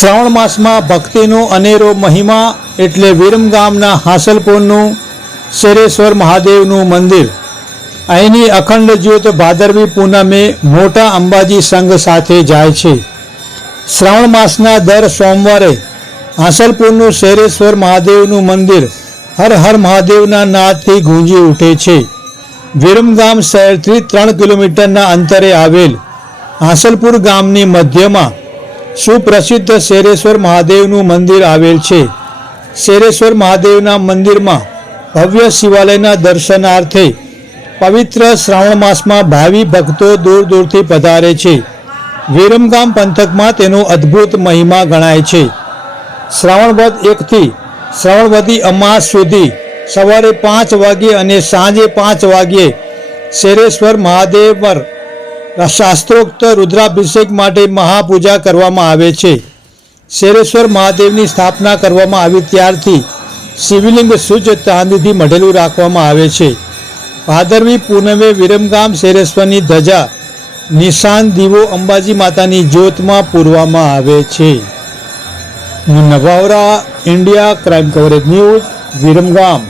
શ્રાવણ માસમાં ભક્તિનો અનેરો મહિમા એટલે વિરમગામના હાંસલપુરનું શેરેશ્વર મહાદેવનું મંદિર. અહીંની અખંડ જ્યોત ભાદરવી પૂનમે મોટા અંબાજી સંઘ સાથે જાય છે. શ્રાવણ માસના દર સોમવારે હાંસલપુરનું શેરેશ્વર મહાદેવનું મંદિર હર હર મહાદેવના નાદથી ગુંજી ઉઠે છે. વિરમગામ શહેરથી 3 કિલોમીટરના અંતરે આવેલ હાંસલપુર ગામની મધ્યમાં સુપ્રસિદ્ધ શેરેશ્વર મહાદેવનું મંદિર આવેલ છે. શેરેશ્વર મહાદેવના મંદિરમાં ભવ્ય શિવાલયના દર્શનાર્થે પવિત્ર શ્રાવણ માસમાં ભાવિ ભક્તો દૂર દૂરથી પધારે છે. વિરમગામ પંથકમાં તેનો અદ્ભુત મહિમા ગણાય છે. શ્રાવણ વદ 1થી શ્રાવણવદી અમાસ સુધી સવારે 5 વાગ્યે અને સાંજે 5 વાગ્યે શેરેશ્વર મહાદેવ પર શાસ્ત્રોક્ત રુદ્રાભિષેક માટે મહાપૂજા કરવામાં આવે છે. શેરેશ્વર મહાદેવની સ્થાપના કરવામાં આવી ત્યારથી શિવલિંગ શુદ્ધ ચાંદીથી મઢેલું રાખવામાં આવે છે. ભાદરવી પૂનમે વિરમગામ શેરેશ્વરની ધજા નિશાન દીવો અંબાજી માતાની જ્યોતમાં પૂરવામાં આવે છે. નવાવરા India crime coverage news Viramgam.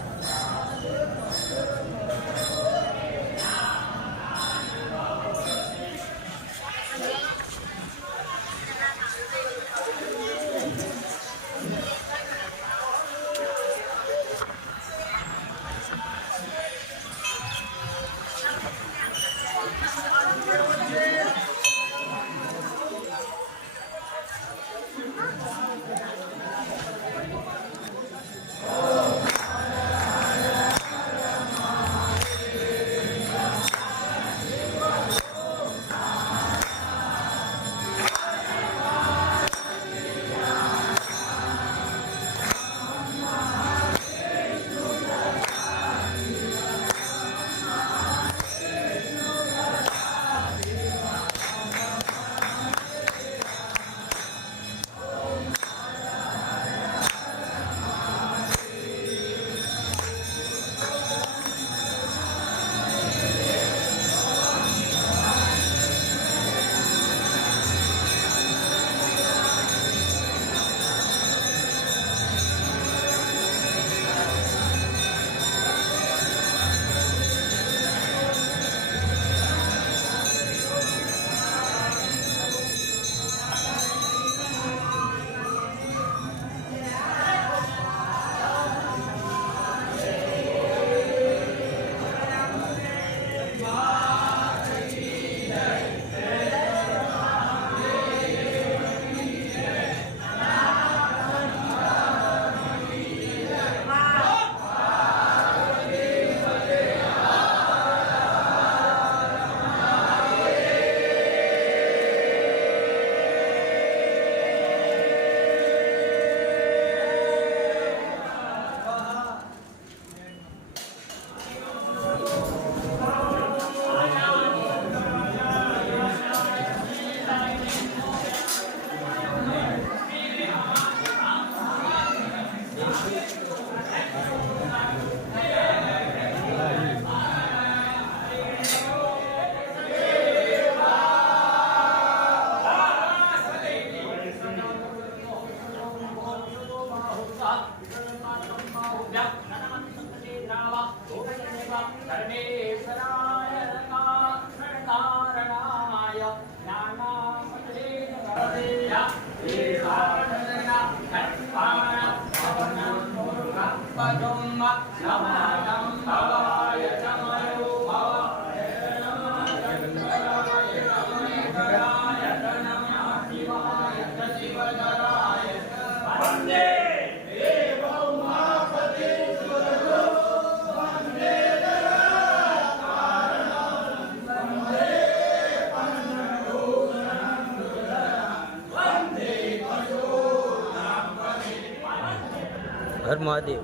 હર મહાદેવ.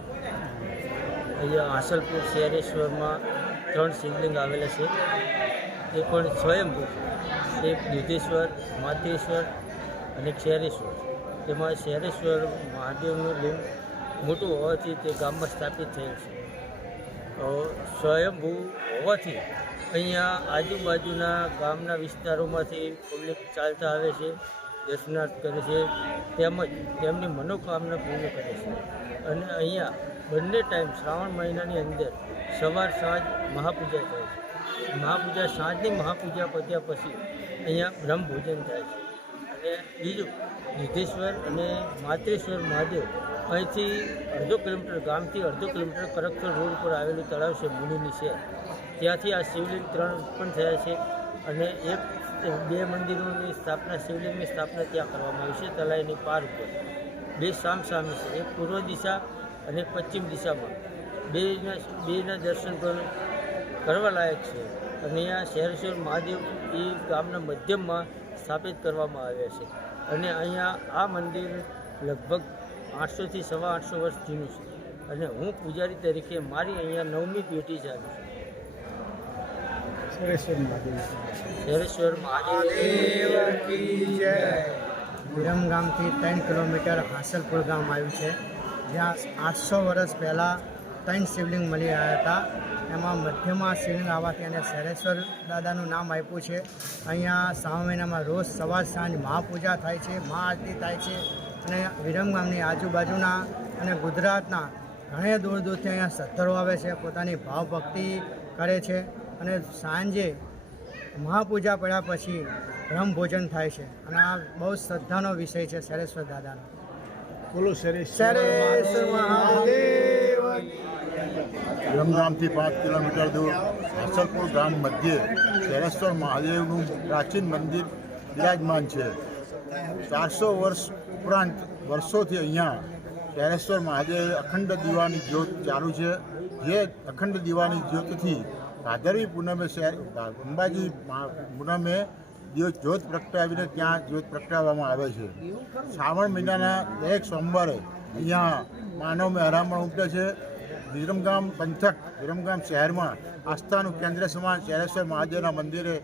અહીંયા હાંસલપુર શેરેશ્વરમાં 3 શિવલિંગ આવેલા છે. એ પણ સ્વયંભૂ, એક દુધેશ્વર, માધેશ્વર અને શેરેશ્વર. તેમાં શેરેશ્વર મહાદેવનું લિંગ મોટું હોવાથી તે ગામમાં સ્થાપિત થયેલ છે. સ્વયંભૂ હોવાથી અહીંયા આજુબાજુના ગામના વિસ્તારોમાંથી પબ્લિક ચાલતા આવે છે દર્શનાર્થ કરે છે તેમજ તેમની મનોકામના પૂર્ણ કરે છે. અને અહીંયા બંને ટાઈમ શ્રાવણ મહિનાની અંદર સવાર સાંજ મહાપૂજા થાય છે. મહાપૂજા સાંજની મહાપૂજા પત્યા પછી અહીંયા બ્રહ્મભોજન થાય છે. અને બીજું યુધેશ્વર અને માતરેશ્વર મહાદેવ અહીંથી અડધો કિલોમીટર ગામથી અડધો કિલોમીટર કરકસર રોડ પર આવેલું તળાવ છે મુનિની છે, ત્યાંથી આ શિવલિંગ 3 ઉત્પન્ન થયા છે. અને બે મંદિરોની સ્થાપના, શિવલિંગની સ્થાપના ત્યાં કરવામાં આવી છે તળાવની પાર ઉપર. બે સામસામે છે, એક પૂર્વ દિશા અને પશ્ચિમ દિશામાં. બેના દર્શન કરવા લાયક છે. અને અહીંયા શહેરેશ્વર મહાદેવ એ ગામના મધ્યમમાં સ્થાપિત કરવામાં આવ્યા છે. અને અહીંયા આ મંદિર લગભગ 800 થી 850 વર્ષ જૂનું છે. અને હું પૂજારી તરીકે મારી અહીંયા 9મી પેઢી ચાલુ છે. શહેરેશ્વર મહાદેવ વિરમ ગામથી 3 કિલોમીટર હાસલપુર ગામ આવ્યું છે, જ્યાં 800 વર્ષ પહેલાં 3 શિવલિંગ મળી રહ્યા હતા. એમાં મધ્યમાં શિવલિંગ આવવાથી અને શહેરેશ્વર દાદાનું નામ આપ્યું છે. અહીંયા શ્રાવણ મહિનામાં રોજ સવાર સાંજ મહાપૂજા થાય છે, મહાઆરતી થાય છે. અને વિરમ ગામની આજુબાજુના અને ગુજરાતના ઘણે દૂર દૂરથી અહીંયા શ્રદ્ધાળુઓ આવે છે, પોતાની ભાવભક્તિ કરે છે. અને સાંજે મહાપૂજા પડ્યા પછી બ્રહ્મભોજન થાય છે. અને આ બહુ શ્રદ્ધાનો વિષય છે શહેરેશ્વર દાદાનો. બોલો શહેરેશ્વર મહાદેવ. વિરમગામથી 5 કિલોમીટર દૂર હાસલપુર ગામ મધ્યે શહેરેશ્વર મહાદેવનું પ્રાચીન મંદિર બિરાજમાન છે. 400 વર્ષ ઉપરાંત વર્ષોથી અહીંયા શહેરેશ્વર મહાદેવ અખંડ દીવાની જ્યોત ચાલુ છે. જે અખંડ દીવાની જ્યોતથી ભાદરવી પૂનમે અંબાજી પૂનમે જ્યોત પ્રગટાવીને ત્યાં જ્યોત પ્રગટાવવામાં આવે છે. શ્રાવણ મહિનાના દરેક સોમવારે અહીંયા માનવ મહેરામણ ઉમટે છે. વિરમગામ પંથક, વિરમગામ શહેરમાં આસ્થાનું કેન્દ્ર સમાન શહેરેશ્વર મહાદેવના મંદિરે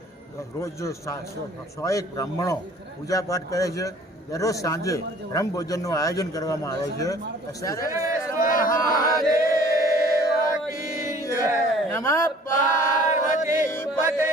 રોજ 101 બ્રાહ્મણો પૂજાપાઠ કરે છે. દરરોજ સાંજે બ્રહ્મભોજનનું આયોજન કરવામાં આવે છે. નમઃ પાર્વતી પતે.